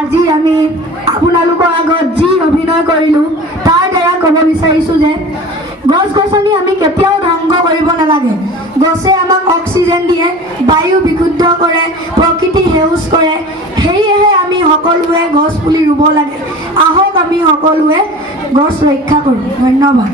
আজি আমি আপোনালোকৰ আগত যি অভিনয় কৰিলোঁ তাৰ দ্বাৰা ক'ব বিচাৰিছোঁ যে গছ গছনি আমি কেতিয়াও ধ্বংস কৰিব নালাগে। গছে আমাক অক্সিজেন দিয়ে, বায়ু বিশুদ্ধ কৰে, প্ৰকৃতি সেউজ কৰে। সেয়েহে আমি সকলোৱে গছ পুলি ৰুব লাগে। আহক আমি সকলোৱে গছ ৰক্ষা কৰোঁ। ধন্যবাদ।